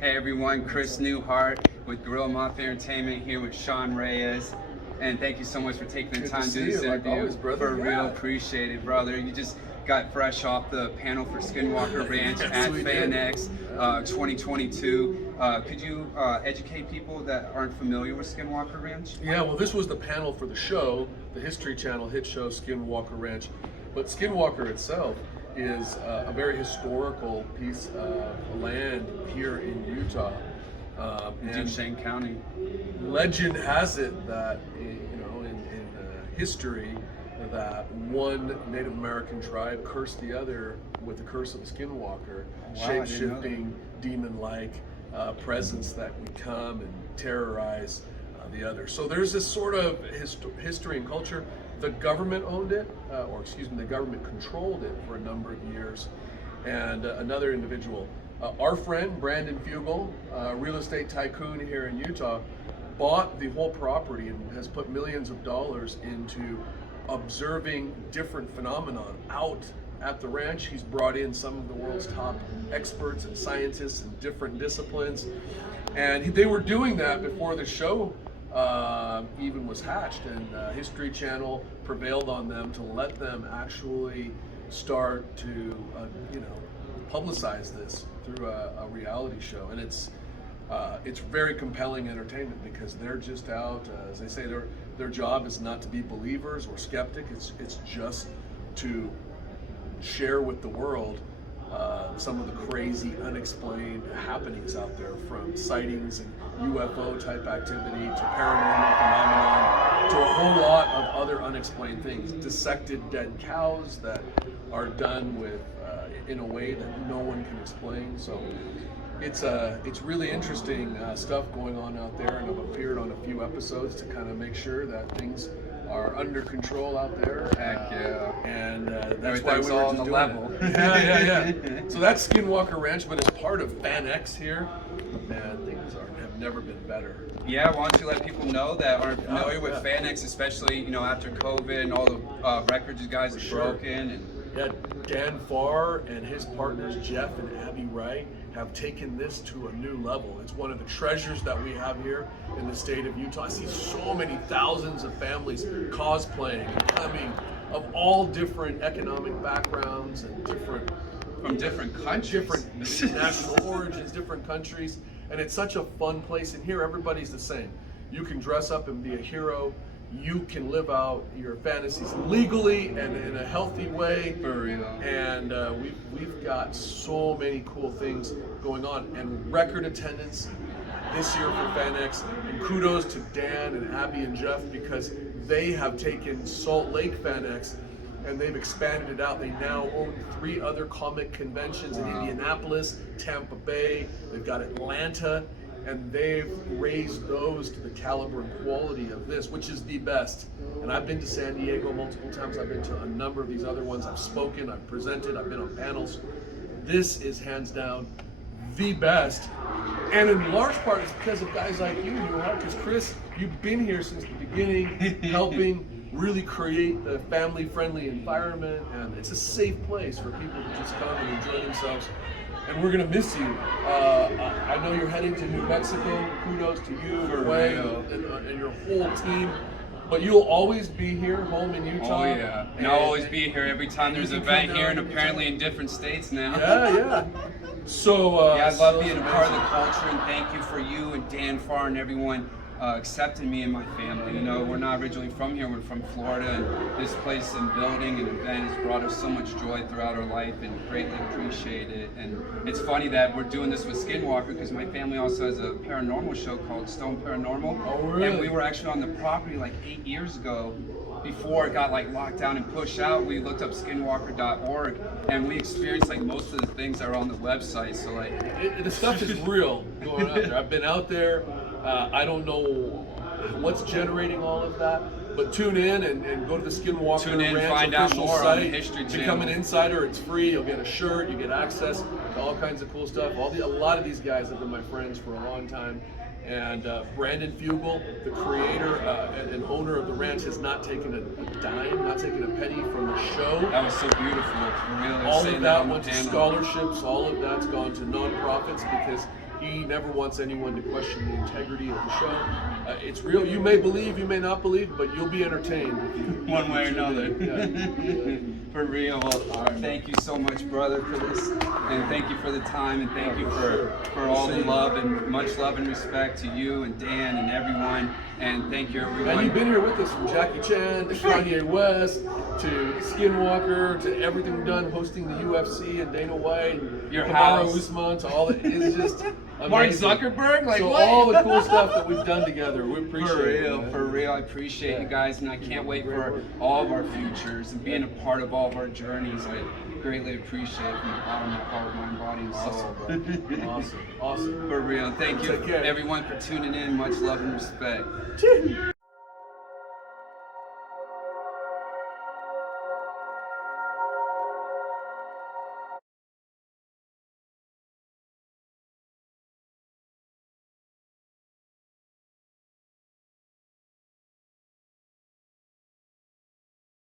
Hey everyone, Chris Newhart with Gorrilla Mafia Entertainment here with Sean Reyes. And thank you so much for taking the time to do this interview. Like always, brother. For real, appreciate it, brother. You just got fresh off the panel for Skinwalker Ranch at Fan X 2022. Could you educate people that aren't familiar with Skinwalker Ranch? Yeah, well, this was the panel for the show, the History Channel hit show Skinwalker Ranch. But Skinwalker itself is a very historical piece of land here in Utah. In Duchesne County. Legend has it that in history that one Native American tribe cursed the other with the curse of the Skinwalker, shape-shifting, demon-like presence that would come and terrorize the other. So there's this sort of history and culture. The government owned it, the government controlled it for a number of years. And another individual, our friend Brandon Fugel, real estate tycoon here in Utah, bought the whole property and has put millions of dollars into observing different phenomenon out at the ranch. He's brought in some of the world's top experts and scientists in different disciplines. And they were doing that before the show even was hatched, and History Channel prevailed on them to let them actually start to publicize this through a reality show. And it's very compelling entertainment because they're just out, as they say, their job is not to be believers or skeptics. It's just to share with the world some of the crazy, unexplained happenings out there, from sightings and UFO type activity to paranormal phenomenon to a whole lot of other unexplained things. Dissected dead cows that are done with in a way that no one can explain. So it's really interesting stuff going on out there, and I've appeared on a few episodes to kind of make sure that things are under control out there. Heck yeah. And that's why we were all on just the doing level. it. Yeah. So that's Skinwalker Ranch, but it's part of Fan X here, and things have never been better. Yeah, why don't you let people know that aren't familiar with Fan X, especially after COVID and all the records you guys have broken. And yeah, Dan Farr and his partners Jeff and Abby Wright have taken this to a new level. It's one of the treasures that we have here in the state of Utah. I see so many thousands of families cosplaying and coming of all different economic backgrounds and from different countries, different national origins, different countries. And it's such a fun place. And here everybody's the same. You can dress up and be a hero. You can live out your fantasies legally and in a healthy way. For real. And we've got so many cool things going on, and record attendance this year for Fan X. And kudos to Dan and Abby and Jeff, because they have taken Salt Lake Fan X and they've expanded it out. They now own 3 other comic conventions in Indianapolis, Tampa Bay. They've got Atlanta. And they've raised those to the caliber and quality of this, which is the best. And I've been to San Diego multiple times. I've been to a number of these other ones. I've spoken, I've presented, I've been on panels. This is hands down the best. And in large part, it's because of guys like you, because Chris, you've been here since the beginning, helping really create the family-friendly environment. And it's a safe place for people to just come and enjoy themselves. And we're gonna miss you. I know you're heading to New Mexico. Kudos to you, and your whole team. But you'll always be here, home in Utah. Oh yeah, and I'll always be here every time there's an event here, and apparently in different states now. Yeah. So I love being a part of the culture, and thank you for you and Dan Farr and everyone accepting me and my family. We're not originally from here, we're from Florida, and this place and building and event has brought us so much joy throughout our life, and greatly appreciate it. And it's funny that we're doing this with Skinwalker because my family also has a paranormal show called Stone Paranormal. Oh, really? And we were actually on the property like 8 years ago. Before it got locked down and pushed out, we looked up skinwalker.org, and we experienced most of the things that are on the website. So the stuff is real going out there. I've been out there. I don't know what's generating all of that, but tune in and go to the Skinwalker Ranch find out official more site. on the History Channel. Become an insider. It's free. You'll get a shirt. You get access to all kinds of cool stuff. A lot of these guys have been my friends for a long time. And Brandon Fugel, the creator and owner of the ranch, has not taken a dime, not taken a penny from the show. That was so beautiful. All of that went to scholarships. All of that's gone to nonprofits because He never wants anyone to question the integrity of the show. It's real. You may believe, you may not believe, but you'll be entertained if you, one way or another. Yeah. For real. Well, thank you so much, brother, for this, and thank you for the time, and thank you for all the love, and much love and respect to you and Dan and everyone, and thank you everyone. And you've been here with us from Jackie Chan to Kanye West to Skinwalker to everything done, hosting the UFC and Dana White, and Your Kamaru house. Usman, to all that. It's just amazing. Mark Zuckerberg, like so what? all the cool stuff that we've done together, we appreciate For it. real, man. for real. I appreciate you guys, and I can't wait for all of our futures and being a part of all of our journeys. I greatly appreciate it from the bottom of my heart, mind, body, and soul. Awesome, bro. Awesome. For real. Thank you, Take care. everyone, for tuning in. Much love and respect.